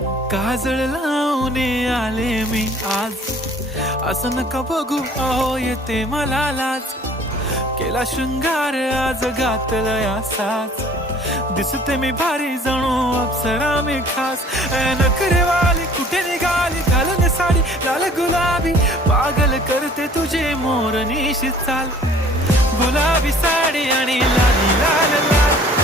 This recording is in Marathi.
काजळ लावून आले मी आज, असं नका बघू अहो येते मला लाज. केला शृंगार आज घातलाय असाच, दिसते मी भारी जणू अप्सरा मी खास. नखरेवाली कुठे निघाली घालून साडी लाल गुलाबी, पागल करते तुझे मोरनीशी चाल. गुलाबी साडी आणि लाली लाल लाल.